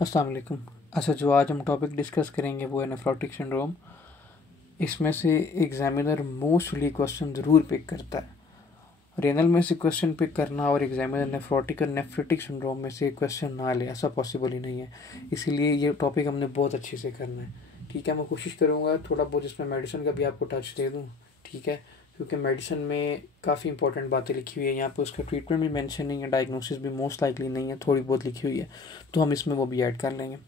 अस्सलाम वालेकुम। अच्छा, जो आज हम टॉपिक डिस्कस करेंगे वो है नेफ्रोटिक सिंड्रोम। इसमें से एग्जामिनर मोस्टली क्वेश्चन ज़रूर पिक करता है। रेनल में से क्वेश्चन पिक करना और एग्जामिनर नेफ्रोटिक और नेफ्रिटिक सिंड्रोम में से क्वेश्चन ना ले, ऐसा पॉसिबल ही नहीं है। इसीलिए ये टॉपिक हमने बहुत अच्छे से करना है। ठीक है, मैं कोशिश करूँगा थोड़ा बहुत इसमें मेडिसिन का भी आपको टच दे दूँ। ठीक है, क्योंकि मेडिसिन में काफ़ी इंपॉर्टेंट बातें लिखी हुई है। यहाँ पे उसका ट्रीटमेंट भी मेंशन नहीं है, डायग्नोसिस भी मोस्ट लाइकली नहीं है, थोड़ी बहुत लिखी हुई है, तो हम इसमें वो भी ऐड कर लेंगे।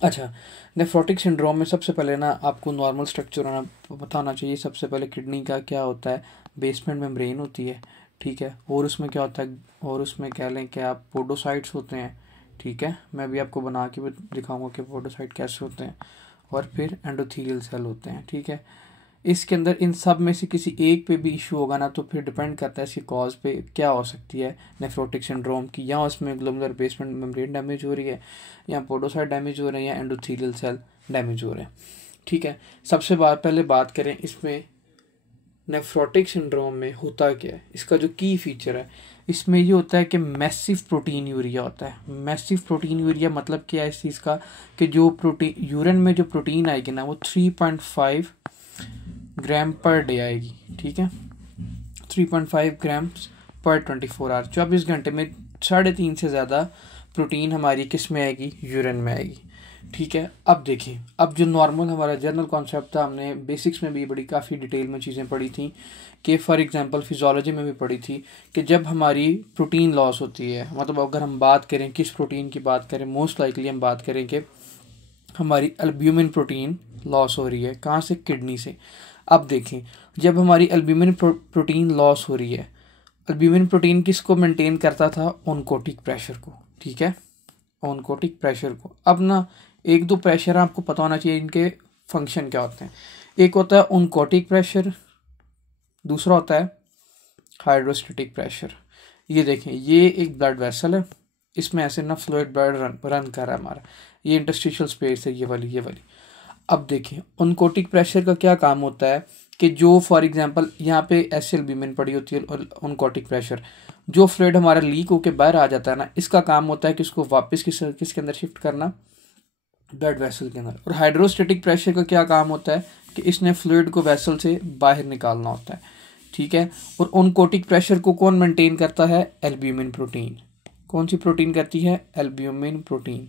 अच्छा, नेफ्रोटिक सिंड्रोम में सबसे पहले ना आपको नॉर्मल स्ट्रक्चर पता होना चाहिए। सबसे पहले किडनी का क्या होता है, बेसमेंट मेम्ब्रेन होती है। ठीक है, और उसमें क्या होता है, और उसमें कह लें कि आप पोडोसाइट्स होते हैं। ठीक है, मैं भी आपको बना के भी दिखाऊंगा कि पोडोसाइट कैसे होते हैं। और फिर एंडोथीलियल सेल होते हैं। ठीक है, इसके अंदर इन सब में से किसी एक पे भी इशू होगा ना, तो फिर डिपेंड करता है इसकी कॉज पे क्या हो सकती है नेफ्रोटिक सिंड्रोम की। या उसमें ग्लोमेरुलर बेसमेंट मेम्ब्रेन डैमेज हो रही है, या पोडोसाइट डैमेज हो रहे हैं, या एंडोथेलियल सेल डैमेज हो रहे हैं। ठीक है, सबसे पहले बात करें इसमें नेफ्रोटिक सिंड्रोम में होता क्या है। इसका जो की फीचर है, इसमें ये होता है कि मैसिव प्रोटीन यूरिया होता है। मैसिव प्रोटीन यूरिया मतलब क्या है इस चीज़ का, कि जो प्रोटीन यूरिन में जो प्रोटीन आएगी ना, वो 3.5 ग्राम पर डे आएगी। ठीक है, 3.5 ग्राम पर 24 आवर, 24 घंटे में 3.5 से ज़्यादा प्रोटीन हमारी किस में आएगी, यूरिन में आएगी। ठीक है, अब देखिए, अब जो नॉर्मल हमारा जनरल कॉन्सेप्ट था, हमने बेसिक्स में भी बड़ी काफ़ी डिटेल में चीज़ें पढ़ी थी, कि फॉर एग्जांपल फिजियोलॉजी में भी पढ़ी थी कि जब हमारी प्रोटीन लॉस होती है, मतलब अगर हम बात करें किस प्रोटीन की बात करें, मोस्ट लाइकली हम बात करें कि हमारी एल्ब्यूमिन प्रोटीन लॉस हो रही है। कहाँ से, किडनी से। अब देखें, जब हमारी एल्ब्यूमिन प्रोटीन लॉस हो रही है, एल्ब्यूमिन प्रोटीन किसको मेंटेन करता था, ओनकोटिक प्रेशर को। ठीक है, ओनकोटिक प्रेशर को। अब ना एक दो प्रेशर आपको पता होना चाहिए, इनके फंक्शन क्या होते हैं। एक होता है ओनकोटिक प्रेशर, दूसरा होता है हाइड्रोस्टेटिक प्रेशर। ये देखें, ये एक ब्लड वेसल है, इसमें ऐसे ना फ्लूइड ब्लड रन कर रहा है हमारा। ये इंटरस्टिशियल स्पेस है, ये वाली। अब देखिए, ओनकोटिक प्रेशर का क्या काम होता है कि जो फॉर एग्जांपल यहाँ पे ऐसे एल्ब्यूमिन पड़ी होती है, और ओनकोटिक प्रेशर, जो फ्लूइड हमारा लीक होके बाहर आ जाता है ना, इसका काम होता है कि उसको वापस किसके अंदर शिफ्ट करना, ब्लड वेसल के अंदर। और हाइड्रोस्टेटिक प्रेशर का क्या काम होता है कि इसने फ्लूइड को वेसल से बाहर निकालना होता है। ठीक है, और ओनकोटिक प्रेशर को कौन मेंटेन करता है, एल्ब्यूमिन प्रोटीन। कौन सी प्रोटीन करती है, एल्ब्यूमिन प्रोटीन।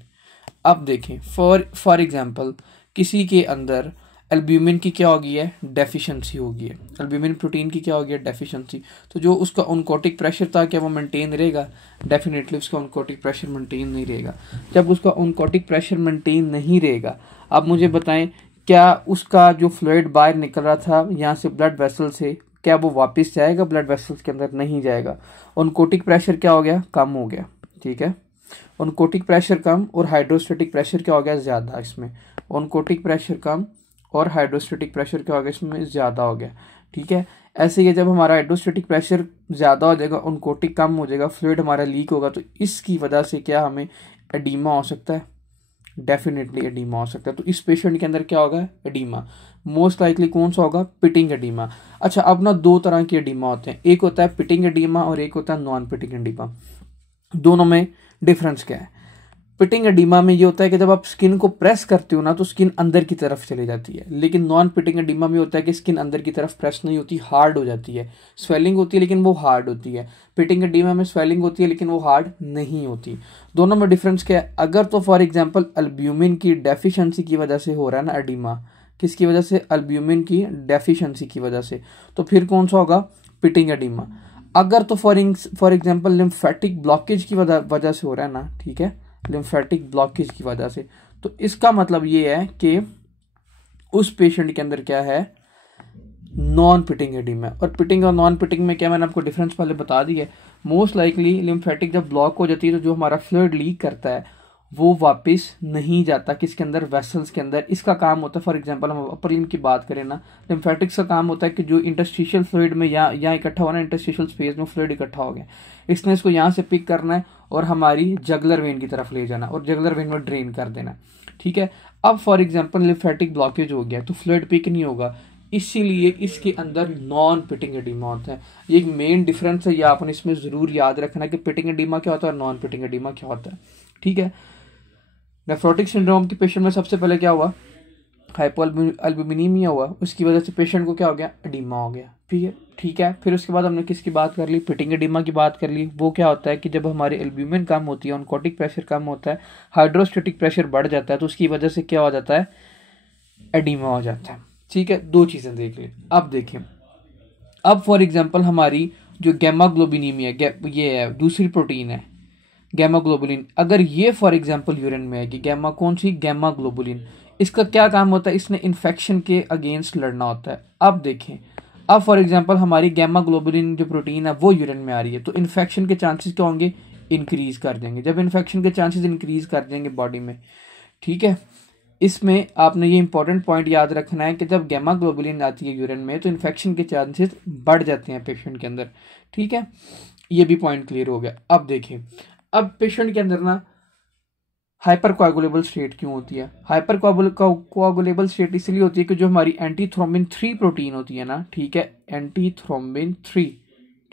अब देखें, फॉर एग्जांपल किसी के अंदर एल्ब्यूमिन की क्या होगी है, डेफिशिएंसी होगी है, एल्ब्यूमिन प्रोटीन की क्या होगी है, डेफिशिएंसी। तो जो उसका ओनकोटिक प्रेशर था, क्या वो मेंटेन रहेगा, डेफिनेटली उसका ओनकोटिक प्रेशर मेंटेन नहीं रहेगा। जब उसका ओनकोटिक प्रेशर मेंटेन नहीं रहेगा, अब मुझे बताएं, क्या उसका जो फ्लूइड बाहर निकल रहा था यहाँ से ब्लड वेसल से, क्या वो वापस जाएगा ब्लड वेसल्स के अंदर, नहीं जाएगा। ओनकोटिक प्रेशर क्या हो गया, कम हो गया। ठीक है, ओनकोटिक प्रेशर कम और हाइड्रोस्टेटिक प्रेशर क्या हो गया, ज़्यादा। इसमें ओनकोटिक प्रेशर कम और हाइड्रोस्टेटिक प्रेशर क्या हो गया, इसमें ज़्यादा हो गया। ठीक है, ऐसे ही जब हमारा हाइड्रोस्टेटिक प्रेशर ज़्यादा हो जाएगा, ओनकोटिक कम हो जाएगा, फ्लूइड हमारा लीक होगा, तो इसकी वजह से क्या हमें एडीमा हो सकता है, डेफिनेटली एडीमा हो सकता है। तो इस पेशेंट के अंदर क्या होगा, एडीमा। मोस्ट लाइकली कौन सा होगा, पिटिंग एडीमा। अच्छा, अब ना दो तरह के एडीमा होते हैं, एक होता है पिटिंग एडीमा और एक होता है नॉन पिटिंग एडीमा। दोनों में डिफरेंस क्या है। पिटिंग एडीमा में ये होता है कि जब आप स्किन को प्रेस करते हो ना, तो स्किन अंदर की तरफ चली जाती है। लेकिन नॉन पिटिंग एडीमा में होता है कि स्किन अंदर की तरफ प्रेस नहीं होती, हार्ड हो जाती है। स्वेलिंग होती है लेकिन वो हार्ड होती है। पिटिंग एडीमा में स्वेलिंग होती है लेकिन वो हार्ड नहीं होती। दोनों में डिफरेंस क्या है, अगर तो फॉर एग्जाम्पल एल्ब्यूमिन की डेफिशिएंसी की वजह से हो रहा है ना एडीमा, किसकी वजह से, एल्ब्यूमिन की डेफिशिएंसी की वजह से, तो फिर कौन सा होगा, पिटिंग एडीमा। अगर तो फॉर एग्जाम्पल लिम्फेटिक ब्लॉकेज की वजह से हो रहा है ना, ठीक है, लिम्फेटिक ब्लॉकेज की वजह से, तो इसका मतलब ये है कि उस पेशेंट के अंदर क्या है, नॉन पिटिंग एडीमा। और पिटिंग और नॉन पिटिंग में क्या, मैंने आपको डिफरेंस पहले बता दी है। मोस्ट लाइकली लिम्फेटिक जब ब्लॉक हो जाती है, तो जो हमारा फ्लूइड लीक करता है वो वापस नहीं जाता किसके अंदर, वेसल्स के अंदर। इसका काम होता है, फॉर एग्जांपल हम अपर लिम्ब की बात करें ना, लिम्फेटिक्स का काम होता है कि जो इंटरस्टिशियल फ्लूइड में यहाँ इकट्ठा हुआ ना, इंटरस्टिशियल स्पेस में फ्लूइड इकट्ठा हो गया, इसने इसको यहाँ से पिक करना है और हमारी जगलर वेन की तरफ ले जाना और जगलर वेन में ड्रेन कर देना। ठीक है, अब फॉर एग्जाम्पल लिम्फेटिक ब्लॉकेज हो गया तो फ्लूइड पिक नहीं होगा, इसीलिए इसके अंदर नॉन पिटिंग एडीमा होता है। ये एक मेन डिफरेंस है, ये आपने इसमें जरूर याद रखना कि पिटिंग एडीमा क्या होता है और नॉन पिटिंग एडीमा क्या होता है। ठीक है, नेफ्रोटिक सिंड्रोम के पेशेंट में सबसे पहले क्या हुआ, हाइपोअल्बुमिनीमिया हुआ, उसकी वजह से पेशेंट को क्या हो गया, एडिमा हो गया। ठीक है। फिर उसके बाद हमने किसकी बात कर ली, पिटिंग एडिमा की बात कर ली। वो क्या होता है कि जब हमारी एल्ब्यूमिन कम होती है, ऑनकोटिक प्रेशर कम होता है, हाइड्रोस्टेटिक प्रेशर बढ़ जाता है, तो उसकी वजह से क्या हो जाता है, एडिमा हो जाता है। ठीक है, दो चीज़ें देख ली। अब देखें, अब फॉर एग्जांपल हमारी जो गैमा ग्लोबिनीमिया, ये है दूसरी प्रोटीन है गैमा ग्लोबुलिन, अगर ये फॉर एग्जांपल यूरिन में आएगी, गैमा कौन सी, गैमा ग्लोबुलिन, इसका क्या काम होता है, इसने इन्फेक्शन के अगेंस्ट लड़ना होता है। अब देखें, अब फॉर एग्जांपल हमारी गैमा ग्लोबुलिन जो प्रोटीन है वो यूरिन में आ रही है, तो इन्फेक्शन के चांसेस क्या होंगे, इंक्रीज कर देंगे। जब इन्फेक्शन के चांसेस इंक्रीज कर देंगे बॉडी में, ठीक है, इसमें आपने ये इंपॉर्टेंट पॉइंट याद रखना है कि जब गैमा ग्लोबुलिन आती है यूरिन में तो इन्फेक्शन के चांसेस बढ़ जाते हैं पेशेंट के अंदर। ठीक है, ये भी पॉइंट क्लियर हो गया। अब देखिए, अब पेशेंट के अंदर ना हाइपर कोआगुलेबल स्टेट क्यों होती है, हाइपर कोआगुलेबल स्टेट इसलिए होती है कि जो हमारी एंटी थ्रोम्बिन 3 प्रोटीन होती है ना, ठीक है, एंटी थ्रोम्बिन 3,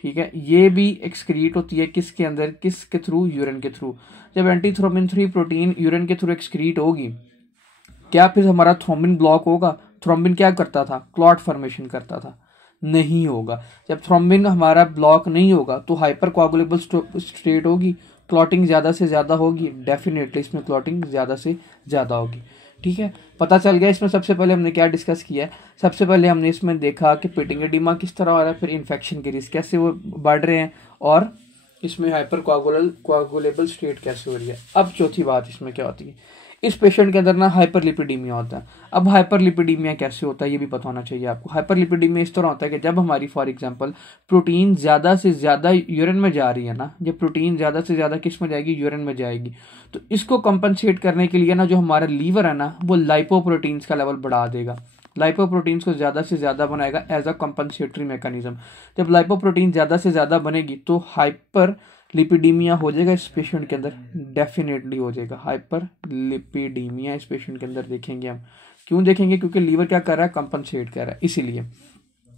ठीक है, ये भी एक्सक्रीट होती है किसके अंदर, किसके थ्रू, यूरिन के थ्रू। जब एंटी थ्रोम्बिन 3 प्रोटीन यूरिन के थ्रू एक्सक्रीट होगी, क्या फिर हमारा थ्रोम्बिन ब्लॉक होगा, थ्रोम्बिन क्या करता था, क्लॉट फॉर्मेशन करता था, नहीं होगा। जब थ्रोम्बिन हमारा ब्लॉक नहीं होगा तो हाइपर कोआगुलेबल स्टेट होगी, क्लॉटिंग ज़्यादा से ज़्यादा होगी, डेफिनेटली इसमें क्लॉटिंग ज़्यादा से ज़्यादा होगी। ठीक है, पता चल गया। इसमें सबसे पहले हमने क्या डिस्कस किया है, सबसे पहले हमने इसमें देखा कि पिटिंग एडिमा किस तरह हो रहा है, फिर इन्फेक्शन के रिस्क कैसे वो बढ़ रहे हैं, और इसमें हाइपर कोआगुलेबल स्टेट कैसे हो रही है। अब चौथी बात इसमें क्या होती है, इस पेशेंट के अंदर ना हाइपरलिपिडीमिया होता है। अब हाइपरलिपिडीमिया कैसे होता है ये भी पता होना चाहिए आपको। हाइपरलिपिडीमिया इस तरह होता है कि जब हमारी फॉर एग्जांपल प्रोटीन ज़्यादा से ज़्यादा यूरिन में जा रही है ना, जब प्रोटीन ज़्यादा से ज़्यादा किस में जाएगी, यूरिन में जाएगी, तो इसको कंपनसेट करने के लिए ना जो हमारा लीवर है ना, वो लाइपोप्रोटीन्स का लेवल बढ़ा देगा, लाइपोप्रोटीन्स को ज़्यादा से ज़्यादा बनाएगा एज अ कंपनसेटरी मैकेनिज्म। जब लाइपोप्रोटीन ज़्यादा से ज़्यादा बनेगी तो हाइपर लिपिडीमिया हो जाएगा इस पेशेंट के अंदर, डेफिनेटली हो जाएगा हाइपर लिपिडीमिया इस पेशेंट के अंदर। देखेंगे हम, क्यों देखेंगे, क्योंकि लीवर क्या कर रहा है, कंपनसेट कर रहा है, इसीलिए।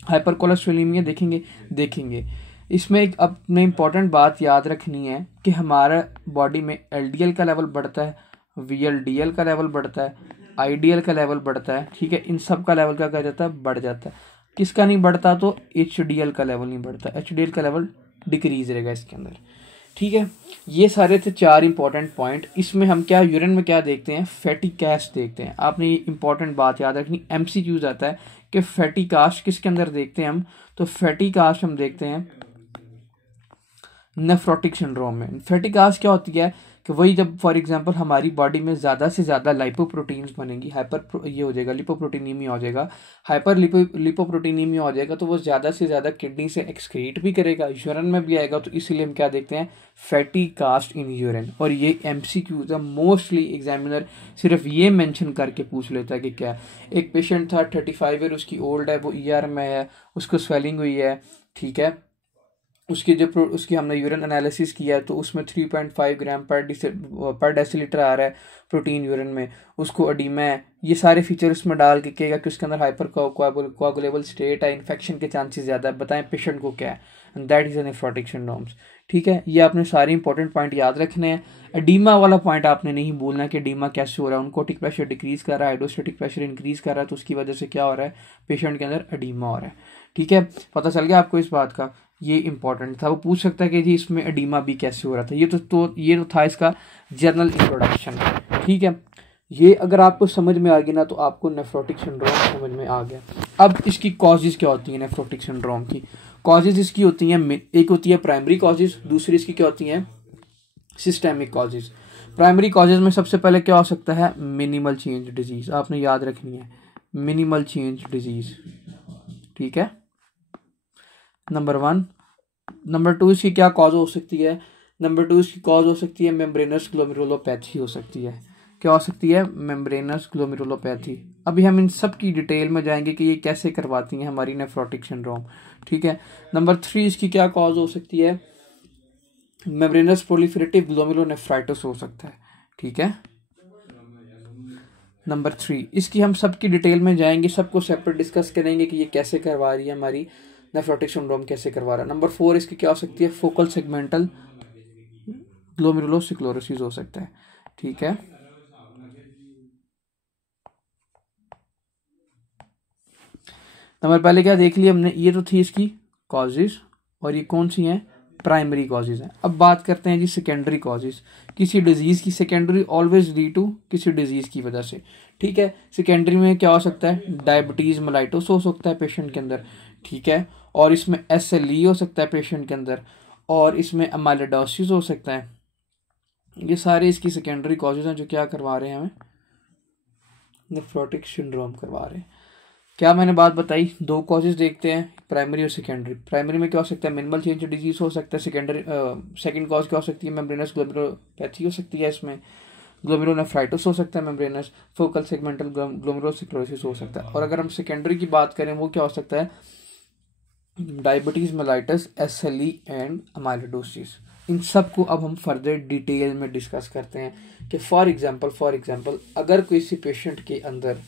हाइपर कोलेस्ट्रोलीमिया देखेंगे इसमें एक अपने इंपॉर्टेंट बात याद रखनी है कि हमारा बॉडी में एलडीएल का लेवल बढ़ता है, वीएलडीएल का लेवल बढ़ता है, आईडीएल का लेवल बढ़ता है। ठीक है, इन सब का लेवल क्या कहा जाता है, बढ़ जाता है। किसका नहीं बढ़ता, तो एचडीएल का लेवल नहीं बढ़ता, एचडीएल का लेवल डिक्रीज रहेगा इसके अंदर। ठीक है, ये सारे थे 4 इंपॉर्टेंट पॉइंट। इसमें हम क्या यूरिन में क्या देखते हैं, फैटी कास्ट देखते हैं। आपने ये इंपॉर्टेंट बात याद रखनी, एमसीक्यूज आता है कि फैटी कास्ट किसके अंदर देखते हैं हम, तो फैटी कास्ट हम देखते हैं नेफ्रोटिक सिंड्रोम में। फैटी कास्ट क्या होती है कि वही जब फॉर एग्जांपल हमारी बॉडी में ज़्यादा से ज़्यादा लाइपोप्रोटीन्स बनेंगी, ये हो जाएगा लिपोप्रोटीनीमिया हो जाएगा, हाइपर लिपोप्रोटीनीमिया हो जाएगा, तो वो ज़्यादा से ज़्यादा किडनी से एक्सक्रीट भी करेगा, यूरिन में भी आएगा, तो इसीलिए हम क्या देखते हैं, फैटी कास्ट इन यूरिन। और ये एमसीक्यूज है, मोस्टली एग्जामिनर सिर्फ ये मेंशन करके पूछ लेता है कि क्या। एक पेशेंट था 35 ईयर उसकी ओल्ड है, वो ईआर में है, उसको स्वेलिंग हुई है, ठीक है, उसकी हमने यूरिन एनालिसिस किया है तो उसमें 3.5 ग्राम पर डेसीलीटर आ रहा है प्रोटीन यूरिन में, उसको एडीमा है। ये सारे फीचर उसमें डाल के कहेगा कि उसके अंदर हाइपर कोआगुलेबल स्टेट है, इन्फेक्शन के चांसेस ज़्यादा है, बताएं पेशेंट को क्या है, and that is a nephrotic syndromes. ठीक है, ये आपने सारे इंपॉर्टेंट पॉइंट याद रखने हैं। एडीमा वाला पॉइंट आपने नहीं बोलना कि एडीमा कैसे हो रहा है, उनको प्रेशर डिक्रीज कर रहा है, हाइड्रोस्टेटिक प्रेशर इंक्रीज कर रहा है, तो उसकी वजह से क्या हो रहा है, पेशेंट के अंदर एडीमा हो रहा है। ठीक है, पता चल गया आपको इस बात का, ये इंपॉर्टेंट था। वो पूछ सकता है कि जी इसमें एडीमा भी कैसे हो रहा था। ये तो था इसका जनरल इंट्रोडक्शन। ठीक है, ये अगर आपको समझ में आ गया ना तो आपको नेफ्रोटिक सिंड्रोम समझ में आ गया। अब इसकी कॉजेज क्या होती है नेफ्रोटिक सिंड्रोम की, कॉजेज इसकी होती हैं, एक होती है प्राइमरी कॉजेज, दूसरी इसकी क्या होती हैं, सिस्टेमिक कॉजेज। प्राइमरी कॉजेज में सबसे पहले क्या हो सकता है, मिनिमल चेंज डिजीज, आपने याद रखनी है, मिनिमल चेंज डिजीज। ठीक है, नंबर 1। नंबर 2 इसकी क्या कॉज हो सकती है, नंबर 2 इसकी कॉज हो सकती है मेम्ब्रेनस ग्लोमेरुलोपैथी हो सकती है। क्या हो सकती है, मेम्ब्रेनस ग्लोमेरुलोपैथी। अभी हम इन सब की डिटेल में जाएंगे कि ये कैसे करवाती हैं हमारी नेफ्रोटिक सिंड्रोम। ठीक है, नंबर 3 इसकी क्या कॉज हो सकती है, मेम्ब्रेनस प्रोलिफरेटिव ग्लोमेरुलोनेफ्राइटिस हो सकता है। ठीक है, नंबर 3 इसकी हम सब की डिटेल में जाएंगे, सबको सेपरेट डिस्कस करेंगे कि ये कैसे करवा रही है हमारी नेफ्रोटिक सिंड्रोम, कैसे करवा रहा है। नंबर 4 इसकी क्या हो सकती है, फोकल सेगमेंटल ग्लोमेरुलोस्क्लेरोसिस हो सकता है। ठीक है, नंबर पहले क्या देख लिया हमने, ये तो थी इसकी कॉजेज, और ये कौन सी हैं, प्राइमरी कॉजेज हैं। अब बात करते हैं जी सेकेंडरी कॉजेज। किसी डिजीज की सेकेंडरी ऑलवेज डी टू किसी डिजीज की वजह से, ठीक है। सेकेंडरी में क्या हो सकता है, डायबिटीज मेलाइटस हो सकता है पेशेंट के अंदर, ठीक है, और इसमें SLE हो सकता है पेशेंट के अंदर, और इसमें अमाइलोइडोसिस हो सकता है। ये सारे इसकी सेकेंडरी कॉजेज हैं जो क्या करवा रहे हैं, हमें नेफ्रोटिक सिंड्रोम करवा रहे हैं। क्या मैंने बात बताई, दो कॉजेज देखते हैं, प्राइमरी और सेकेंडरी। प्राइमरी में क्या हो सकता है, मिनिमल चेंज डिजीज हो सकता है। सेकेंडरी सेकेंड कॉज क्या हो सकती है, मेम्ब्रेनस ग्लोमेरुलोपैथी हो सकती है, इसमें ग्लोमेरुलोनेफ्राइटिस हो सकता है, मेम्ब्रेनस फोकल सेगमेंटल ग्लोमेरुलोस्क्लेरोसिस हो सकता है। और अगर हम सेकेंडरी की बात करें, वो क्या हो सकता है, diabetes mellitus, SLE and amyloidosis. इन सब को अब हम फर्दर डिटेल में डिस्कस करते हैं कि फॉर एग्जांपल अगर किसी पेशेंट के अंदर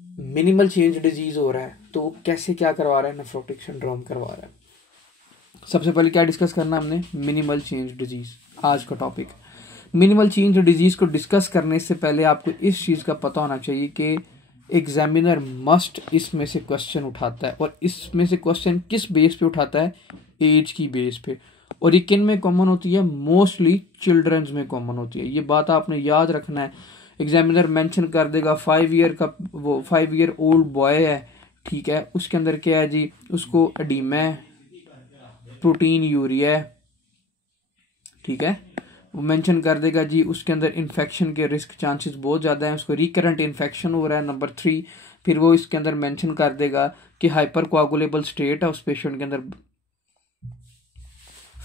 मिनिमल चेंज डिजीज हो रहा है तो वो कैसे क्या करवा रहा है, नेफ्रोटिक सिंड्रोम करवा रहा है। सबसे पहले क्या डिस्कस करना हमने, मिनिमल चेंज डिजीज, आज का टॉपिक। मिनिमल चेंज डिजीज को डिस्कस करने से पहले आपको इस चीज का पता होना चाहिए कि एग्जामिनर मस्ट इसमें से क्वेश्चन उठाता है, और इसमें से क्वेश्चन किस बेस पे उठाता है, एज की बेस पे। और ये किन में कॉमन होती है, मोस्टली चिल्ड्रंस में कॉमन होती है। ये बात आपने याद रखना है। एग्जामिनर मेंशन कर देगा 5 ईयर का, वो 5 ईयर ओल्ड बॉय है, ठीक है, उसके अंदर क्या है जी, उसको एडीमा है, प्रोटीन यूरिया है, ठीक है। वो मेंशन कर देगा जी उसके अंदर इन्फेक्शन के रिस्क चांसेस बहुत ज़्यादा हैं, उसको रिकरेंट इन्फेक्शन हो रहा है, नंबर 3। फिर वो इसके अंदर मेंशन कर देगा कि हाइपर कोआगुलेबल स्टेट है उस पेशेंट के अंदर,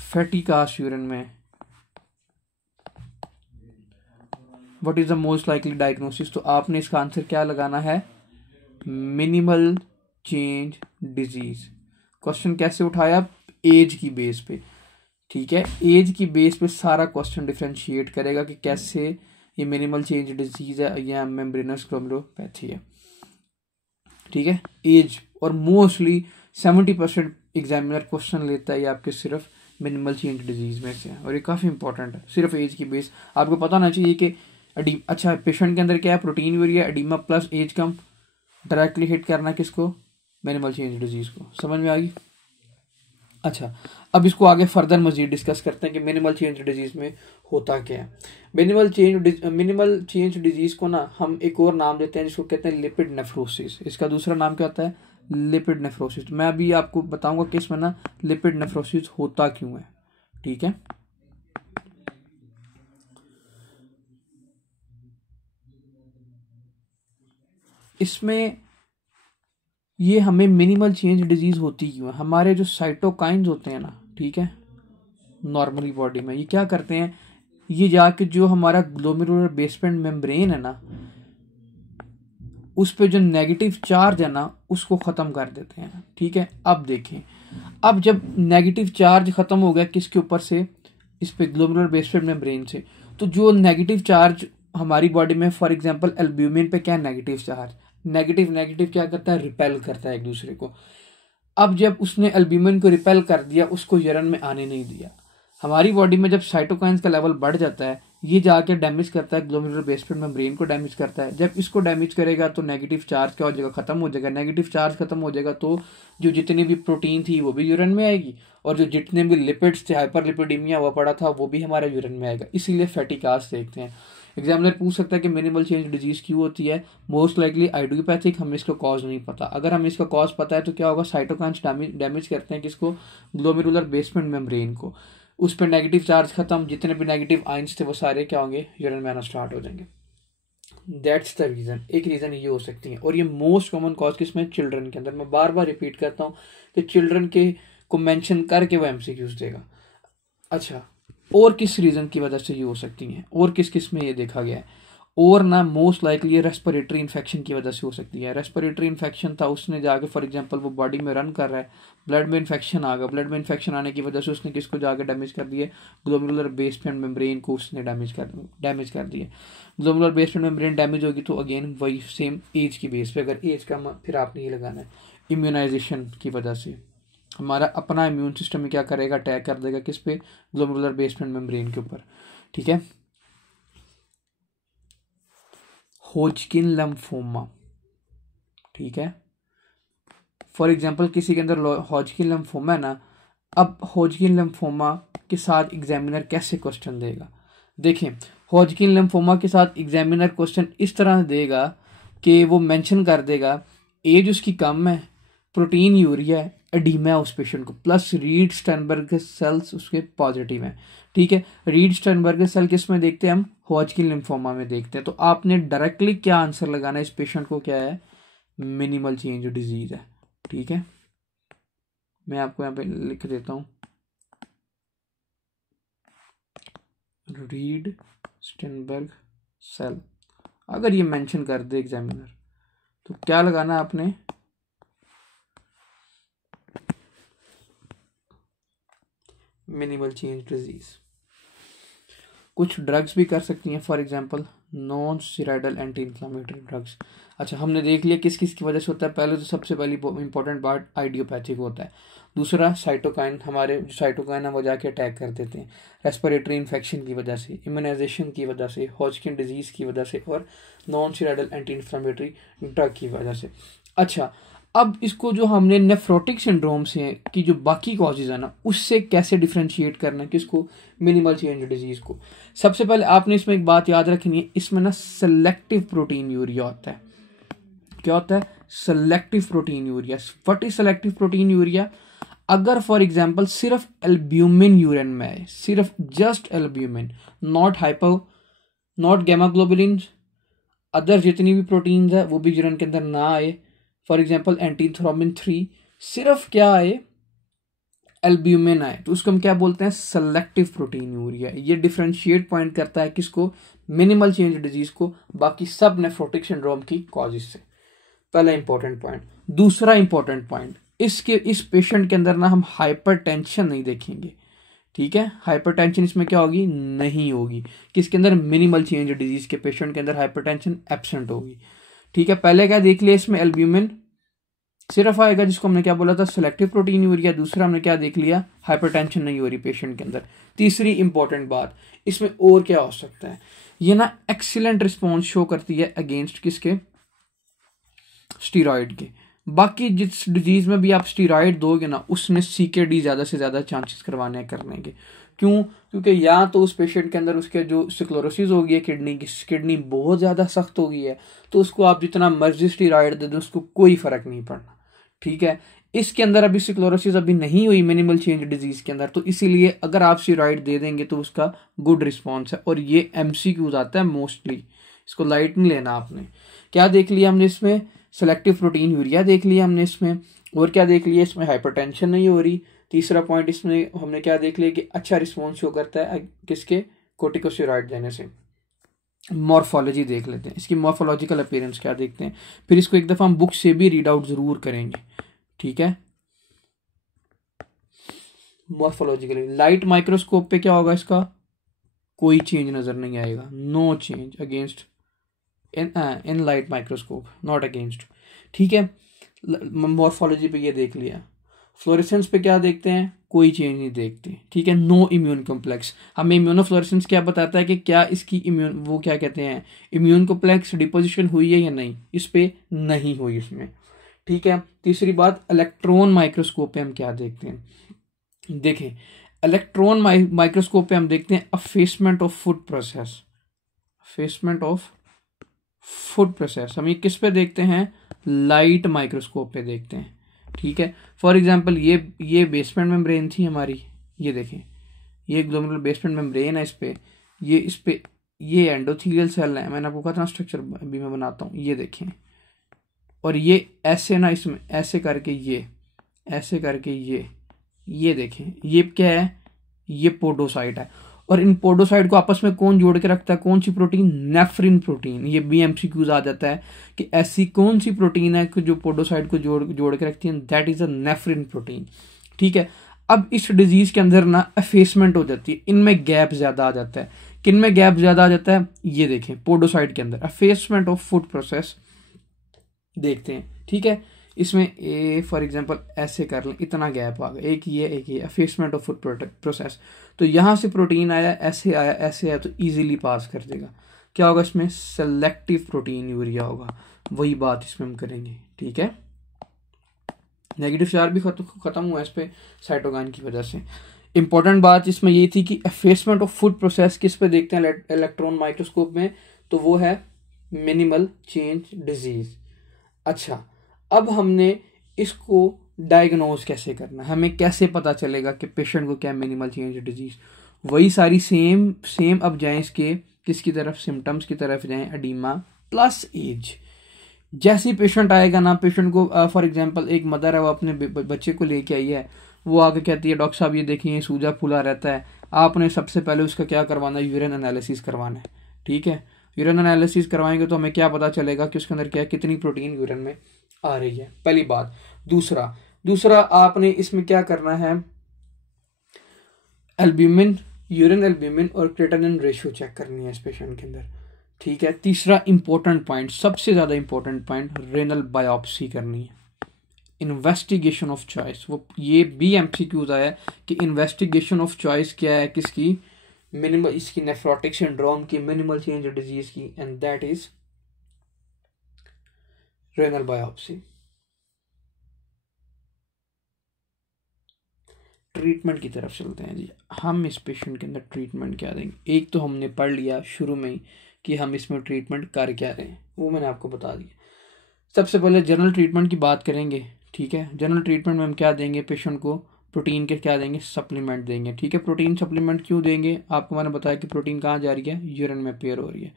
फैटी कास्ट यूरिन में। What is the most likely diagnosis, तो आपने इसका आंसर क्या लगाना है, मिनिमल चेंज डिजीज। क्वेश्चन कैसे उठाया, एज की बेस पे, ठीक है। एज की बेस पे सारा क्वेश्चन डिफ्रेंशिएट करेगा कि कैसे ये मिनिमल चेंज डिजीज है या मेम्ब्रेनस ग्लोमेरुलोपैथी है, ठीक है। एज, और मोस्टली 70% एग्जामिनर क्वेश्चन लेता है ये आपके सिर्फ मिनिमल चेंज डिजीज में से, और ये काफ़ी इंपॉर्टेंट है। सिर्फ एज की बेस आपको पता होना चाहिए कि अच्छा पेशेंट के अंदर क्या है, प्रोटीन यूरिया, एडिमा प्लस एज कम, डायरेक्टली हिट करना किसको, मिनिमल चेंज डिजीज को। समझ में आ गई। अच्छा, अब इसको आगे फर्दर मजीद डिस्कस करते हैं कि मिनिमल चेंज डिजीज में होता क्या है। मिनिमल चेंज डिजीज को ना हम एक और नाम देते हैं जिसको कहते हैं लिपिड नेफ्रोसिस। इसका दूसरा नाम क्या होता है, लिपिड नेफ्रोसिस। मैं अभी आपको बताऊंगा कि इसमें ना लिपिड नेफ्रोसिस होता क्यों है, ठीक है। इसमें ये हमें मिनिमल चेंज डिजीज होती क्यों है, हमारे जो साइटोकाइंस होते हैं ना, ठीक है, नॉर्मली बॉडी में ये क्या करते हैं, ये जाके जो हमारा ग्लोमेरुलर बेसमेंट मेम्ब्रेन है ना, उस पे जो नेगेटिव चार्ज है ना उसको खत्म कर देते हैं, ठीक है। अब देखें, अब जब नेगेटिव चार्ज खत्म हो गया किसके ऊपर से, इस पे ग्लोमेरुलर बेसमेंट मेम्ब्रेन से, तो जो नेगेटिव चार्ज हमारी बॉडी में, फॉर एग्जांपल एल्ब्यूमिन पे क्या है, नेगेटिव चार्ज, नेगेटिव नेगेटिव क्या करता है, रिपेल करता है एक दूसरे को। अब जब उसने एल्ब्यूमिन को रिपेल कर दिया, उसको यूरिन में आने नहीं दिया, हमारी बॉडी में जब साइटोकाइंस का लेवल बढ़ जाता है, ये जाके डैमेज करता है ग्लोमेरुलर बेसमेंट मेम्ब्रेन को, डैमेज करता है। जब इसको डैमेज करेगा तो नेगेटिव चार्ज क्या हो जाएगा, खत्म हो जाएगा। नेगेटिव चार्ज खत्म हो जाएगा तो जो जितनी भी प्रोटीन थी वो भी यूरिन में आएगी, और जो जितने भी लिपिड्स थे, हाइपरलिपिडीमिया हुआ पड़ा था, वो भी हमारा यूरिन में आएगा। इसीलिए फैटी कास्ट देखते हैं। एग्जामिनर पूछ सकता है कि मिनिमल चेंज डिजीज क्यों होती है, मोस्ट लाइकली आइडियोपैथिक, हमें इसका कॉज नहीं पता। अगर हमें इसका कॉज पता है तो क्या होगा, साइटोकाइंस डैमेज करते हैं किसको, ग्लोमेरुलर बेसमेंट मेम्ब्रेन को, उस पर नेगेटिव चार्ज खत्म, जितने भी नेगेटिव आइंस थे वो सारे क्या होंगे, यूरिन में आना स्टार्ट हो जाएंगे। दैट्स द रीजन, एक रीजन ये हो सकती है। और ये मोस्ट कॉमन कॉज किसमें, चिल्ड्रन के अंदर। मैं बार बार रिपीट करता हूँ कि चिल्ड्रन के को मेंशन करके वो MCQs देगा। अच्छा, और किस रीजन की वजह से ये हो सकती हैं, और किस किस में ये देखा गया है, और ना मोस्ट लाइकली ये रेस्पिरेटरी इन्फेक्शन की वजह से हो सकती है। रेस्पिरेटरी इन्फेक्शन था, उसने जाके फॉर एग्जांपल वो बॉडी में रन कर रहा है, ब्लड में इन्फेक्शन आ गया, ब्लड में इन्फेक्शन आने की वजह से उसने किसको जाके डैमेज कर दिए, ग्लोमेरुलर बेसमेंट मेम्ब्रेन को उसने डैमेज कर दिया। ग्लोमेरुलर बेसमेंट मेम्ब्रेन डैमेज होगी तो अगेन वही सेम एज की बेस पे, अगर एज का फिर आपने ये लगाना है, इम्यूनाइजेशन की वजह से हमारा अपना इम्यून सिस्टम में क्या करेगा, अटैक कर देगा किस पे, ग्लोमेरुलर बेसमेंट मेम्ब्रेन के ऊपर, ठीक है। होजकिन लम्फोमा, ठीक है, फॉर एग्जांपल किसी के अंदर हॉजकिन लिम्फोमा है ना, अब हॉजकिन लिम्फोमा के साथ एग्जामिनर कैसे क्वेश्चन देगा? देखें, हॉजकिन लिम्फोमा के साथ एग्जामिनर क्वेश्चन इस तरह देगा कि वो मेंशन कर देगा एज उसकी कम है, प्रोटीन यूरिया है, एडीमा है उस पेशेंट को, प्लस रीड स्टर्नबर्ग के सेल्स उसके पॉजिटिव हैं। ठीक है, रीड स्टर्नबर्ग के सेल किस में देखते हैं हम? हॉजकिन लिम्फोमा में देखते हैं। तो आपने डायरेक्टली क्या आंसर लगाना है, इस पेशेंट को क्या है? मिनिमल चेंज डिजीज है। ठीक है, मैं आपको यहाँ पे लिख देता हूँ, रीड स्टर्नबर्ग सेल। अगर ये मेंशन कर दे एग्जामिनर तो क्या लगाना है आपने? Minimal change disease. कुछ ड्रग्स भी कर सकती हैं, for example non steroidal anti inflammatory drugs. अच्छा, हमने देख लिया किस किस की वजह से होता है। पहले तो सबसे पहली इंपॉर्टेंट पार्ट आइडियोपैथिक होता है। दूसरा साइटोकाइन, हमारे जो साइटोकाइन है वो जाके अटैक कर देते हैं रेस्पिरेटरी इन्फेक्शन की वजह से, इम्यूनाइजेशन की वजह से, हॉजकिन डिजीज की वजह से और non steroidal anti inflammatory drug की वजह से। अच्छा, अब इसको जो हमने नेफ्रोटिक सिंड्रोम से की जो बाकी कॉजेज है ना, उससे कैसे डिफ्रेंशिएट करना है किसको? मिनिमल चेंज डिजीज को। सबसे पहले आपने इसमें एक बात याद रखनी है, इसमें ना सेलेक्टिव प्रोटीन यूरिया होता है। क्या होता है? Selective protein urea. What is selective protein urea? अगर फॉर एग्जांपल सिर्फ एल्ब्यूमिन यूरिन में है, सिर्फ just albumin, not hypo, not gamma globulin, other जितनी भी प्रोटीन्स है वो भी यूरिन के अंदर ना आए, फॉर एग्जांपल एंटीथ्रोम्बिन 3, सिर्फ क्या आए? एल्ब्यूमिन आए, तो उसको हम क्या बोलते हैं? Selective protein urea. ये डिफरेंशिएट पॉइंट करता है किसको? मिनिमल चेंज डिजीज को बाकी सब नेफ्रोटिक सिंड्रोम की कॉजेज से। पहला इंपॉर्टेंट पॉइंट। दूसरा इंपॉर्टेंट पॉइंट, इस पेशेंट के अंदर ना हम हाइपरटेंशन नहीं देखेंगे। ठीक है, हाइपरटेंशन इसमें क्या होगी? नहीं होगी। किसके अंदर? मिनिमल चेंज डिजीज के पेशेंट के अंदर हाइपरटेंशन एब्सेंट होगी। ठीक है, पहले क्या देख लिया इसमें? एल्ब्यूमिन सिर्फ आएगा, जिसको हमने क्या बोला था? Selective protein urea. दूसरा हमने क्या देख लिया? हाइपरटेंशन नहीं हो रही पेशेंट के अंदर। तीसरी इंपॉर्टेंट बात, इसमें और क्या हो सकता है? ये ना एक्सीलेंट रिस्पॉन्स शो करती है अगेंस्ट किसके? स्टीरॉयड के। बाकी जिस डिजीज में भी आप स्टीरॉयड दोगे ना, उसमें सीकेडी ज्यादा से ज्यादा चांसेस करवाने करने के। क्यों? क्योंकि या तो उस पेशेंट के अंदर उसके जो स्क्लेरोसिस हो गई है किडनी की, किडनी बहुत ज्यादा सख्त हो गई है, तो उसको आप जितना मर्जी स्टीरॉयड दे दो उसको कोई फर्क नहीं पड़ना। ठीक है, इसके अंदर अभी स्क्लेरोसिस अभी नहीं हुई मिनिमल चेंज डिजीज के अंदर, तो इसीलिए अगर आप स्टीरॉयड दे देंगे तो उसका गुड रिस्पॉन्स है। और ये एमसीक्यूज आता है मोस्टली, इसको लाइट नहीं लेना आपने। क्या देख लिया हमने इसमें? सेलेक्टिव प्रोटीन यूरिया देख लिया हमने इसमें। और क्या देख लिया इसमें? हाइपरटेंशन नहीं हो रही। तीसरा पॉइंट इसमें हमने क्या देख लिया कि अच्छा रिस्पॉन्स शो करता है किसके? कोर्टिकोस्टेरॉइड देने से। मॉर्फोलॉजी देख लेते हैं, इसकी मॉर्फोलॉजिकल अपीयरेंस क्या देखते हैं, फिर इसको एक दफा हम बुक से भी रीड आउट जरूर करेंगे। ठीक है, मॉर्फोलॉजिकली लाइट माइक्रोस्कोप पे क्या होगा? इसका कोई चेंज नजर नहीं आएगा, no change against in light microscope, not against. ठीक है, मॉर्फोलॉजी पे ये देख लिया। फ्लोरेसेंस पे क्या देखते हैं? कोई चेंज नहीं देखते। ठीक है, नो इम्यून कॉम्प्लेक्स। हमें इम्यूनोफ्लोरेसेंस क्या बताता है कि क्या इसकी इम्यून, वो क्या कहते हैं, इम्यून कॉम्प्लेक्स डिपोजिशन हुई है या नहीं, इस पे नहीं हुई इसमें। ठीक है, तीसरी बात, इलेक्ट्रॉन माइक्रोस्कोप पे हम क्या देखते हैं? देखें, इलेक्ट्रॉन माइक्रोस्कोप पे हम देखते हैं effacement of foot process. Effacement of foot process हम ये किस पे देखते हैं? लाइट माइक्रोस्कोप पे देखते हैं। ठीक है, फॉर एग्जांपल ये बेसमेंट मेम्ब्रेन थी हमारी, ये देखें, ये ग्लोमेरुलर बेसमेंट मेम्ब्रेन है, इस पे ये एंडोथेलियल सेल है। मैंने आपको कहा था ना स्ट्रक्चर अभी मैं बनाता हूँ, ये देखें। और ये ऐसे ना, इसमें ऐसे करके ये, ऐसे करके ये देखें, ये क्या है? ये पोडोसाइट है। और इन पोडोसाइट को आपस में कौन जोड़ के रखता है? कौन सी प्रोटीन? नेफ्रिन प्रोटीन। ये भी एमसीक्यूज आ जाता है कि ऐसी कौन सी प्रोटीन है कि जो पोडोसाइट को जोड़ के रखती है? That is a नेफ्रिन protein. ठीक है, अब इस डिजीज के अंदर ना एफेसमेंट हो जाती है, इनमें गैप ज्यादा आ जाता है। किन में गैप ज्यादा आ जाता है? ये देखें, पोडोसाइट के अंदर एफेसमेंट ऑफ फूड प्रोसेस देखते हैं। ठीक है, इसमें ए फॉर एग्जांपल ऐसे कर लें, इतना गैप आ गया, एक ये एफेसमेंट ऑफ फूड प्रोसेस। तो यहां से प्रोटीन आया, ऐसे आया तो इजीली पास कर देगा। क्या होगा इसमें? सेलेक्टिव प्रोटीन यूरिया होगा। वही बात इसमें हम करेंगे। ठीक है, नेगेटिव चार्ज भी खत्म हुआ इस पे साइटोकाइन की वजह से। इंपॉर्टेंट बात इसमें ये थी कि एफेसमेंट ऑफ फूड प्रोसेस किस पे देखते हैं इलेक्ट्रॉन माइक्रोस्कोप में, तो वो है मिनिमल चेंज डिजीज। अच्छा, अब हमने इसको डायग्नोज कैसे करना, हमें कैसे पता चलेगा कि पेशेंट को क्या मिनिमल चेंज डिजीज। वही सारी सेम अब जाएं इसके किसकी तरफ, सिम्टम्स की तरफ जाएं, एडीमा प्लस एज। जैसे पेशेंट आएगा ना, पेशेंट को फॉर एग्जांपल एक मदर है वो अपने बच्चे को लेके आई है, वो आके कहती है डॉक्टर साहब ये देखिए सूजा फूला रहता है, आपने सबसे पहले उसका क्या करवाना है, यूरिन एनालिसिस करवाना है। ठीक है, यूरिन एनालिसिस करवाएंगे तो हमें क्या पता चलेगा कि उसके अंदर क्या कितनी प्रोटीन यूरिन में आ रही है, पहली बात। दूसरा आपने इसमें क्या करना है, एल्ब्यूमिन, यूरिन एल्ब्यूमिन और क्रेटिनिन रेशियो चेक करनी है इस पेशेंट के अंदर। ठीक है, तीसरा इंपॉर्टेंट पॉइंट, सबसे ज्यादा इंपॉर्टेंट पॉइंट, रेनल बायोप्सी करनी है। इन्वेस्टिगेशन ऑफ चॉइस, वो ये भी एमसीक्यूज आया कि इन्वेस्टिगेशन ऑफ चॉइस क्या है किसकी, मिनिमल, इसकी नेफ्रोटिक सिंड्रोम की, मिनिमल चेंज डिजीज की, and that is renal biopsy. Treatment की तरफ चलते हैं जी। हम इस पेशेंट के अंदर ट्रीटमेंट क्या देंगे, एक तो हमने पढ़ लिया शुरू में ही कि हम इसमें ट्रीटमेंट कर क्या रहे हैं, वो मैंने आपको बता दिया। सबसे पहले जनरल ट्रीटमेंट की बात करेंगे। ठीक है, जनरल ट्रीटमेंट में हम क्या देंगे, पेशेंट को प्रोटीन के क्या देंगे, सप्लीमेंट देंगे। ठीक है, प्रोटीन सप्लीमेंट क्यों देंगे, आपको मैंने बताया कि प्रोटीन कहाँ जा रही है, यूरिन में पेयर हो रही है,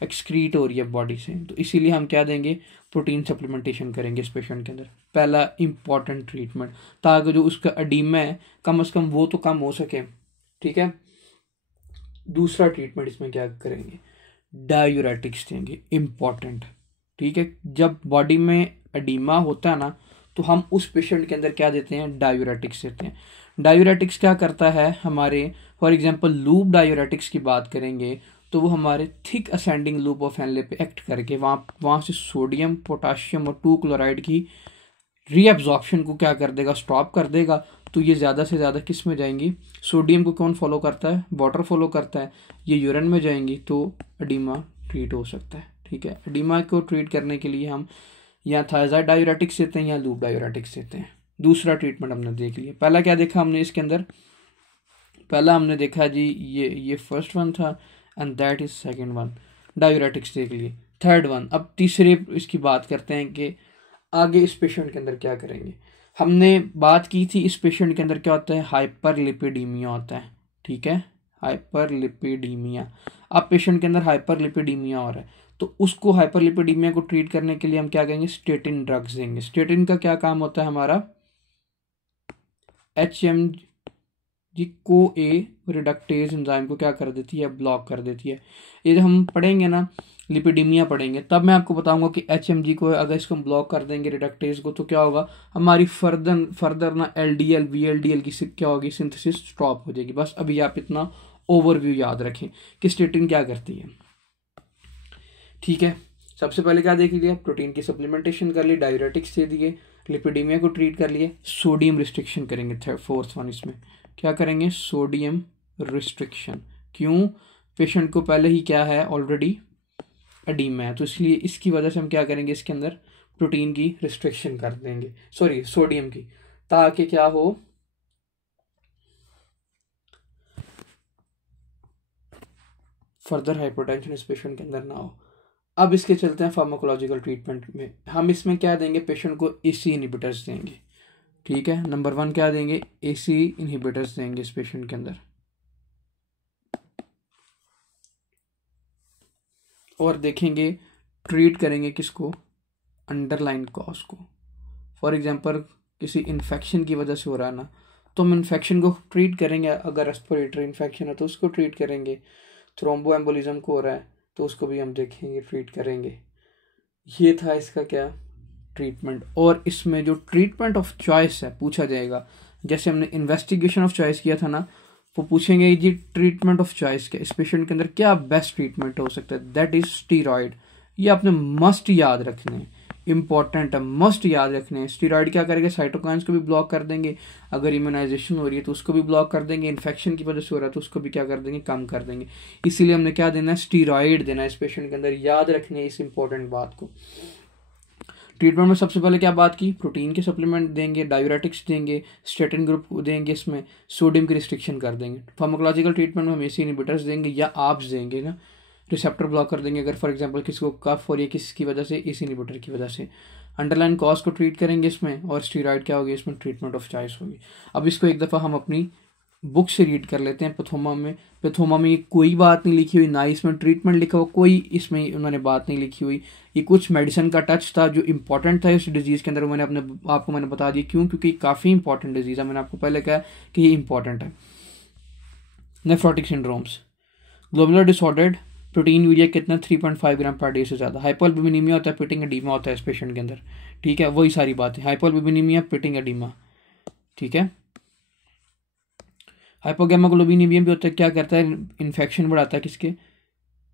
एक्सक्रीट हो रही है बॉडी से, तो इसीलिए हम क्या देंगे, प्रोटीन सप्लीमेंटेशन करेंगे इस पेशेंट के अंदर। पहला इंपॉर्टेंट ट्रीटमेंट, ताकि जो उसका एडीमा है कम से कम वो तो कम हो सके। ठीक है, दूसरा ट्रीटमेंट इसमें क्या करेंगे, डायूरेटिक्स देंगे, इंपॉर्टेंट। ठीक है, जब बॉडी में एडीमा होता है ना, तो हम उस पेशेंट के अंदर क्या देते हैं, डायूरेटिक्स देते हैं। डायूरेटिक्स क्या करता है हमारे, फॉर एग्जांपल लूप डायूरेटिक्स की बात करेंगे तो वो हमारे thick ascending loop of Henle पे एक्ट करके वहाँ से सोडियम, पोटाशियम और 2 क्लोराइड की रीअब्जॉर्प्शन को क्या कर देगा, स्टॉप कर देगा। तो ये ज़्यादा से ज़्यादा किस में जाएंगी, सोडियम को कौन फॉलो करता है, वाटर फॉलो करता है, ये यूरिन में जाएंगी, तो एडीमा ट्रीट हो सकता है। ठीक है, एडीमा को ट्रीट करने के लिए हम या थायराइड डायूरेटिक्स देते हैं या लूप डायूरेटिक्स देते हैं। दूसरा ट्रीटमेंट हमने देख लिया। पहला क्या देखा हमने इसके अंदर, पहला हमने देखा जी ये फर्स्ट वन था and that is second one, diuretics देख लिए। थर्ड वन, अब तीसरे इसकी बात करते हैं कि आगे इस पेशेंट के अंदर क्या करेंगे। हमने बात की थी इस पेशेंट के अंदर क्या होता है, हाइपरलिपिडीमिया होता है। ठीक है, हाइपरलिपिडीमिया, अब पेशेंट के अंदर हाइपरलिपिडीमिया हो रहा है, तो उसको हाइपरलिपिडीमिया को ट्रीट करने के लिए हम क्या करेंगे, स्टेटिन ड्रग्स देंगे। स्टेटिन का क्या काम होता है हमारा, HMG को ए रिडक्टेज एंजाइम को क्या कर देती है, ब्लॉक कर देती है। ये जब हम पढ़ेंगे ना लिपिडीमिया पढ़ेंगे तब मैं आपको बताऊंगा कि HMG को अगर इसको हम ब्लॉक कर देंगे रिडक्टेज को, तो क्या होगा, हमारी फर्दर ना LDL VLDL की क्या होगी, सिंथेसिस स्टॉप हो जाएगी। बस अभी आप इतना ओवरव्यू याद रखें कि स्टेटिन क्या करती है। ठीक है, सबसे पहले क्या देख लिया, प्रोटीन की सप्लीमेंटेशन कर ली, डायूरेटिक्स दे दिए, लिपिडीमिया को ट्रीट कर लिए, सोडियम रिस्ट्रिक्शन करेंगे। फोर्थ वन इसमें क्या करेंगे, सोडियम रिस्ट्रिक्शन। क्यों, पेशेंट को पहले ही क्या है, ऑलरेडी एडीमा है, तो इसलिए इसकी वजह से हम क्या करेंगे, इसके अंदर प्रोटीन की रिस्ट्रिक्शन कर देंगे, सॉरी सोडियम की, ताकि क्या हो, फर्दर हाइपरटेंशन इस पेशेंट के अंदर ना हो। अब इसके चलते हैं फार्माकोलॉजिकल ट्रीटमेंट में। हम इसमें क्या देंगे, पेशेंट को AC इनहिबिटर्स देंगे। ठीक है, नंबर 1 क्या देंगे, AC इनहिबिटर्स देंगे इस पेशेंट के अंदर, और देखेंगे ट्रीट करेंगे किसको, अंडरलाइन कॉज को। फॉर एग्जांपल किसी इन्फेक्शन की वजह से हो रहा है ना, तो हम इन्फेक्शन को ट्रीट करेंगे, अगर रेस्पिरेटरी इन्फेक्शन है तो उसको ट्रीट करेंगे, थ्रोम्बो एम्बोलिज्म को हो रहा है तो उसको भी हम देखेंगे, ट्रीट करेंगे। ये था इसका क्या, ट्रीटमेंट। और इसमें जो ट्रीटमेंट ऑफ चॉइस है पूछा जाएगा, जैसे हमने इन्वेस्टिगेशन ऑफ चॉइस किया था ना, वो पूछेंगे जी ट्रीटमेंट ऑफ चॉइस क्या, इस पेशेंट के अंदर क्या बेस्ट ट्रीटमेंट हो सकता है, दैट इज स्टीरॉयड। ये आपने मस्ट याद रखने हैं, इंपॉर्टेंट है, मस्ट याद रखने हैं। स्टीरॉयड क्या करेंगे, साइटोकाइंस को भी ब्लॉक कर देंगे, अगर इम्यूनाइजेशन हो रही है तो उसको भी ब्लॉक कर देंगे, इन्फेक्शन की वजह से हो रहा है तो उसको भी क्या कर देंगे, कम कर देंगे। इसीलिए हमने क्या देना है, स्टीरॉयड देना है इस पेशेंट के अंदर, याद रखने इस इंपॉर्टेंट बात को। ट्रीटमेंट में सबसे पहले क्या बात की, प्रोटीन के सप्लीमेंट देंगे, डायूरेटिक्स देंगे, स्टेटिन ग्रुप देंगे, इसमें सोडियम की रिस्ट्रिक्शन कर देंगे। फार्माकोलॉजिकल ट्रीटमेंट में हम एसी इनहिबिटर्स देंगे या आप्स देंगे ना, रिसेप्टर ब्लॉक कर देंगे अगर फॉर एग्जांपल किसी को कफ हो रही है किसकी वजह से, एसी इनहिबिटर की वजह से। अंडरलाइन कॉज को ट्रीट करेंगे इसमें, और स्टीरॉयड क्या होगी इसमें, ट्रीटमेंट ऑफ चॉइस होगी। अब इसको एक दफ़ा हम अपनी बुक से रीड कर लेते हैं। पैथोमा में कोई बात नहीं लिखी हुई, ना इसमें ट्रीटमेंट लिखा हुआ, कोई इसमें उन्होंने बात नहीं लिखी हुई। ये कुछ मेडिसिन का टच था जो इंपॉर्टेंट था इस डिजीज़ के अंदर, मैंने आपको मैंने बता दिया क्यों, क्योंकि काफ़ी इंपॉर्टेंट डिजीज़ है। मैंने आपको पहले कहा कि ये इंपॉर्टेंट है। Nephrotic syndromes, glomerular disordered, protein urea कितना 3.5 ग्राम पर डे से ज़्यादा। हाइपोअल्बुमिनीमिया होता है, पिटिंग एडीमा होता है इस पेशेंट के अंदर, ठीक है, वही सारी बात है। हाइपोअल्बुमिनीमिया, पिटिंग एडीमा, ठीक है। हाइपोगैमाग्लोबिनीमिया भी होता है, क्या करता है, इन्फेक्शन बढ़ाता है, किसके,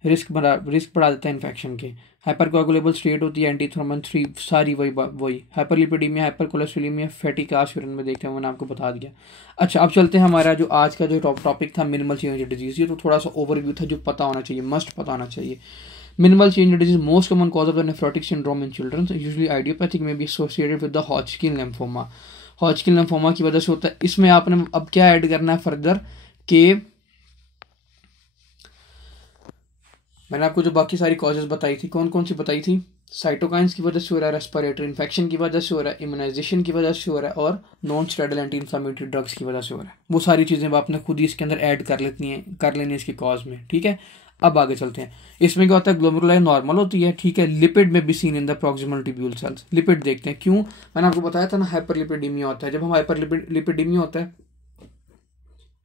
रिस्क बढ़ा देता है इन्फेक्शन के। हाइपरकोगुलेबल स्टेट होती है, एंटीथ्रोम्बन 3, सारी वही। Hyperlipidemia, hypercholesterolemia, fatty cast urine में देखते हैं, मैंने आपको बता दिया। अच्छा, अब चलते हैं हमारा जो आज का जो टॉपिक था, मिनिमल चेंज डिजीज। ये तो थोड़ा सा ओवरव्यू था जो पता होना चाहिए, मस्ट पता होना चाहिए। Minimal change disease, most common cause of the nephrotic syndrome in children, usually idiopathic में be associated with the Hodgkin lymphoma. Hodgkin lymphoma की वजह से होता है। इसमें आपने अब क्या ऐड करना है फर्दर के, मैंने आपको जो बाकी सारी कॉजेज बताई थी, कौन कौन सी बताई थी, साइटोकाइंस की वजह से हो रहा है, रेस्पिरेटरी इन्फेक्शन की वजह से हो रहा है, इम्यूनाइजेशन की वजह से हो रहा है, और non steroidal anti inflammatory drugs की वजह से हो रहा है। वो सारी चीज़ें आपने खुद ही इसके अंदर ऐड कर लेनी है इसकी कॉज में, ठीक है। अब आगे चलते हैं। इसमें क्या होता है, ग्लोमेरुलाई नॉर्मल होती है, ठीक है। लिपिड में भी seen in the proximal tubule cells. Lipid देखते हैं, क्यों, मैंने आपको बताया था ना, हाइपरलिपिडीमिया होता है। जब हम हाइपरलिपिडीमिया होता है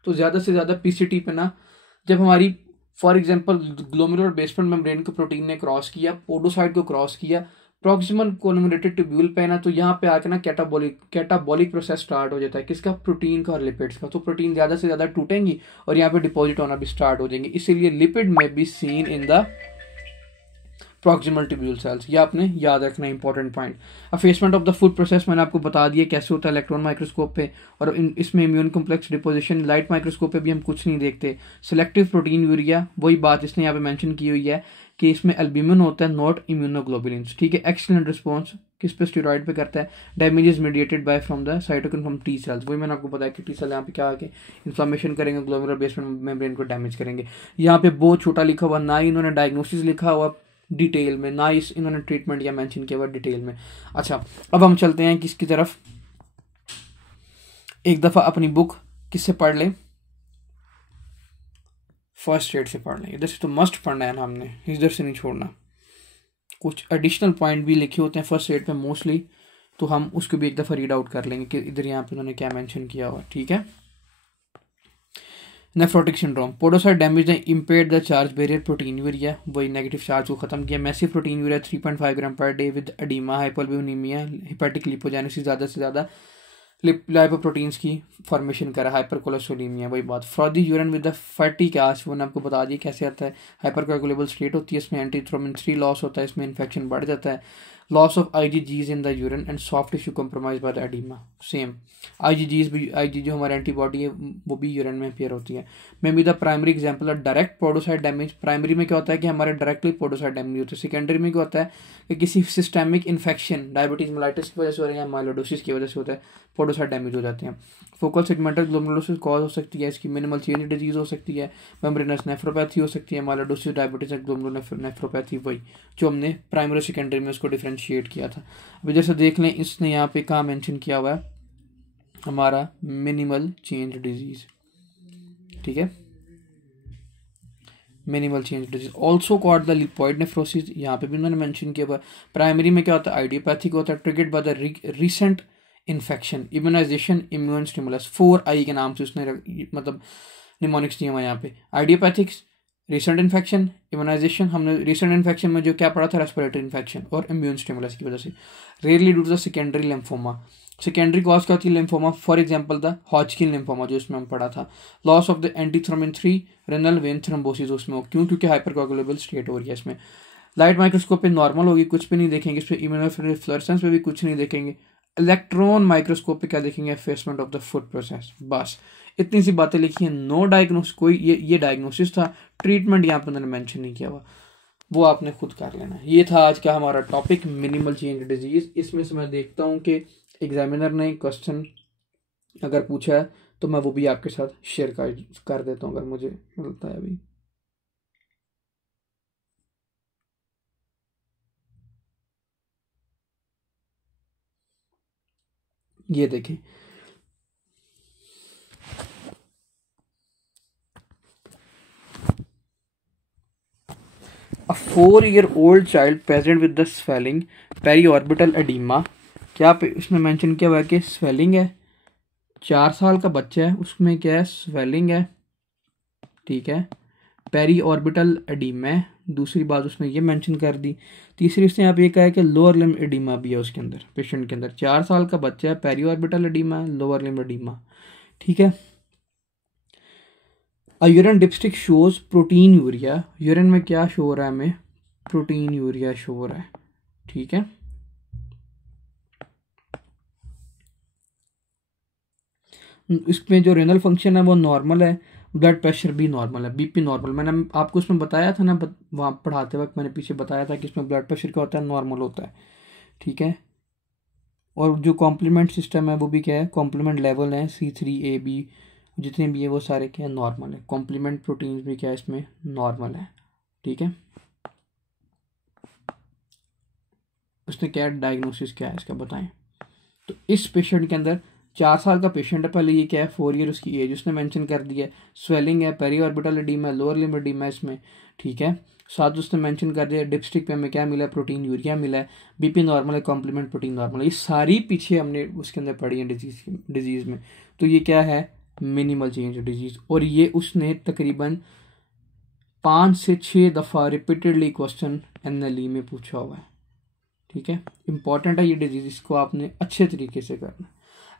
तो ज़्यादा से ज़्यादा पीसीटी पे ना, जब हमारी for example glomerular basement membrane को प्रोटीन ने क्रॉस किया, पोडोसाइट को क्रॉस किया, प्रॉक्सिमल कोलैमेरेटेड ट्यूब्यूल पे ना, तो यहाँ पे आके ना कैटाबॉलिक प्रोसेस स्टार्ट हो जाता है, किसका, प्रोटीन का और लिपिड्स का। तो प्रोटीन ज़्यादा से ज़्यादा टूटेंगी और यहाँ पे डिपॉजिट होना भी स्टार्ट हो जाएंगे, इसीलिए लिपिड में भी seen in the proximal tubule cells. ये आपने याद रखना, important point. Effacement of the foot process मैंने आपको बता दिया कैसे होता है इलेक्ट्रॉन माइक्रोस्कोप पे, और इसमें immune complex deposition light microscope पे भी हम कुछ नहीं देखते। सिलेक्टिव प्रोटीन यूरिया, वही बात इसने यहाँ पे मेंशन की हुई है कि इसमें एल्ब्यूमिन होता है, नॉट इम्यूनोग्लोबुलिन्स, ठीक है। एक्सीलेंट रिस्पॉन्स किस पे, स्टेरॉइड पे करता है। Damage is mediated by from the cytokine from T cells, वही मैंने आपको बताया कि टी सेल यहाँ पे क्या आके इन्फ्लेमेशन करेंगे, ग्लोमेरुलर बेसमेंट मेम्ब्रेन को डैमेज करेंगे। यहाँ पे बहुत छोटा लिखा हुआ, ना ही इन्होंने डायग्नोसिस लिखा हुआ डिटेल में, ना ही इन्होंने ट्रीटमेंट या मेंशन किया हुआ डिटेल में। अच्छा, अब हम चलते हैं किसकी तरफ, एक दफ़ा अपनी बुक किससे पढ़ लें, फर्स्ट एड से पढ़ लें। इधर से तो मस्ट पढ़ना है ना हमने, इधर से नहीं छोड़ना। कुछ एडिशनल पॉइंट भी लिखे होते हैं फर्स्ट एड पे मोस्टली, तो हम उसको भी एक दफ़ा रीड आउट कर लेंगे कि इधर यहाँ पे उन्होंने क्या मेंशन किया हुआ, ठीक है। नेफ्रोटिक सिंड्रोम, पोडोसाइट डैमेज ने impaired the charge barrier, proteinuria, वही नेगेटिव चार्ज को खत्म किया। Massive proteinuria 3.5 gram per day with oedema, hypoalbuminaemia, hepatic lipogenesis, ज़्यादा से ज़्यादा लाइपोप्रोटीन्स की फॉर्मेशन करा, हाइपरकोलेस्ट्रोलेमिया, वही बात। Frothy urine with the fatty cast, वो आपको बता दिया कैसे आता है। हाइपरकोगुलेबल स्टेट होती है, इसमें एंटीथ्रोम्बिन 3 लॉस होता है, इसमें इन्फेक्शन बढ़ जाता है। Loss of IgGs in the urine and soft tissue compromise by the oedema, same. Ig जो हमारी एंटीबॉडी है वो भी यूरिन में अपीयर होती है। May be the primary example of direct podocyte damage. Primary में क्या होता है कि हमारे डायरेक्टली पोडोसाइट डैमेज होता है। सेकेंडरी में क्या होता है कि किसी सिस्टेमिक इन्फेक्शन, डायबिटीज मेलाइटिस की वजह से हो रहा है या माइलोडोसिस की वजह से होता है, पोडोसाइट डैमेज हो जाते हैं। फोकल सेगमेंटल ग्लोमेरुलोसिस कॉज हो सकती है, इसकी मिनिमल चेंज डिजीज हो सकती है, मेम्ब्रेनस नेफ्रोपैथी हो सकती है, माइलोडोसिस, डायबिटीज एंड ग्लोमेरुलर नेफ्रोपैथी, वही जो हमने प्राइमरी सेकेंडरी में उसको डिफरेंशिएट किया था। अभी जैसे देख लें, इसने यहाँ पे कहाँ मेंशन किया हुआ है हमारा मिनिमल चेंज डिजीज, ठीक है। Minimal change disease also called the lipoid nephrosis, यहाँ पे भी उन्होंने मेंशन किया हुआ। प्राइमरी में क्या होता है, आइडियोपैथिक होता है, triggered by the recent infection, immunization, immune stimulus, 4I के नाम से उसने मतलब निमोनिक्स दिया हुआ यहाँ पे। आइडियोपैथिक्स, रिसेंट इन्फेक्शन, इम्यूनाइजेशन, हमने रिसेंट इन्फेक्शन में जो क्या पढ़ा था, रेस्पिरेटरी इन्फेक्शन और इम्यून स्टिमुलस की वजह से। Rarely due to the secondary lymphoma, secondary cause क्या होती है lymphoma, for example the Hodgkin lymphoma जो इसमें हम पढ़ा था। Loss of the antithrombin 3, renal vein thrombosis उसमें हो, क्यों, क्योंकि हाइपरकोगुलेबल स्टेट हो रही है इसमें। लाइट माइक्रोस्कोप पे नॉर्मल होगी, कुछ भी नहीं देखेंगे इसमें, इम्यूनोफ्लोरेसेंस पे भी कुछ नहीं देखेंगे। इलेक्ट्रॉन माइक्रोस्कोप पे क्या देखेंगे, एफेसमेंट ऑफ द फूड प्रोसेस, बस इतनी सी बातें लिखी हैं। नो डायग्नोसिस, कोई ये डायग्नोसिस था, ट्रीटमेंट यहाँ पे उन्होंने मेंशन नहीं किया हुआ। वो आपने खुद कर लेना है। ये था आज का हमारा टॉपिक मिनिमल चेंज डिजीज। इसमें से मैं देखता हूँ कि एग्जामिनर ने क्वेश्चन अगर पूछा है तो मैं वो भी आपके साथ शेयर कर देता हूँ अगर मुझे मिलता है अभी। ये देखें, A 4-year-old child present with the swelling periorbital edema। क्या उसने मेंशन किया हुआ है कि स्वेलिंग है। 4 साल का बच्चा है, उसमें क्या है, स्वेलिंग है, ठीक है, पेरी ऑर्बिटल एडिमा है। दूसरी बात उसने ये मेंशन कर दी। तीसरी उसने यहाँ पे ये कहा है कि लोअर लिम्ब एडिमा भी है उसके अंदर, पेशेंट के अंदर। 4 साल का बच्चा है, periorbital edema, lower limb edema, ठीक है। Urine dipstick shows proteinuria. Urine में क्या शो हो रहा है हमें, प्रोटीन यूरिया शो हो रहा है, ठीक है। इसमें जो रेनल फंक्शन है वो नॉर्मल है, ब्लड प्रेशर भी नॉर्मल है, बीपी नॉर्मल। मैंने आपको इसमें बताया था ना, वहाँ पढ़ाते वक्त मैंने पीछे बताया था कि इसमें ब्लड प्रेशर क्या होता है, नॉर्मल होता है, ठीक है। और जो कॉम्प्लीमेंट सिस्टम है वो भी क्या है, कॉम्प्लीमेंट लेवल है C3 AB, जितने भी है वो सारे क्या है, नॉर्मल है। कॉम्प्लीमेंट प्रोटीन्स भी क्या है इसमें, नॉर्मल है, ठीक है। उसने क्या डायग्नोसिस क्या है इसका बताएं। तो इस पेशेंट के अंदर 4 साल का पेशेंट है, पहले ये क्या है, 4 ईयर उसकी एज उसने मेंशन कर दिया है। स्वेलिंग है, पेरी ऑर्बिटल एडिमा है, लोअर लिम्ब एडिमा है इसमें, ठीक है। साथ उसने मेंशन कर दिया डिपस्टिक पे हमें क्या मिला है, प्रोटीन यूरिया मिला है, बीपी नॉर्मल है, कॉम्प्लीमेंट प्रोटीन नॉर्मल है। ये सारी पीछे हमने उसके अंदर पढ़ी है डिजीज में। तो ये क्या है, मिनिमल चेंज डिजीज। और ये उसने तकरीबन 5 से 6 दफ़ा रिपीटेडली क्वेश्चन NLE में पूछा हुआ है, ठीक है। इंपॉर्टेंट है ये डिजीज, इसको आपने अच्छे तरीके से करना।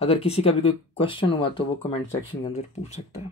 अगर किसी का भी कोई क्वेश्चन हुआ तो वो कमेंट सेक्शन के अंदर पूछ सकता है।